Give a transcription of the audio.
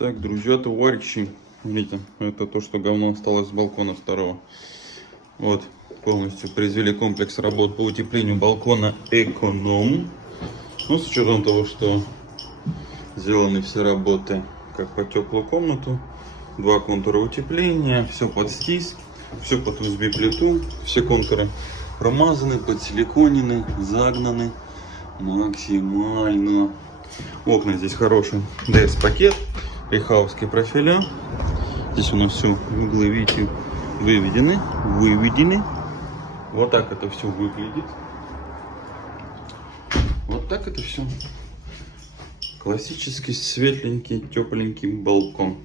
Так, друзья, товарищи, смотрите, это то, что говно осталось с балкона второго. Вот, полностью произвели комплекс работ по утеплению балкона «Эконом». Ну, с учетом того, что сделаны все работы как по теплую комнату, два контура утепления, все под стис, все под USB-плиту, все контуры промазаны, подсиликонены, загнаны максимально. Окна здесь хороший DS-пакет, рихаусские профиля. Здесь у нас все углы, видите, выведены. Вот так это все выглядит. Вот так это все. Классический, светленький, тепленький балкон.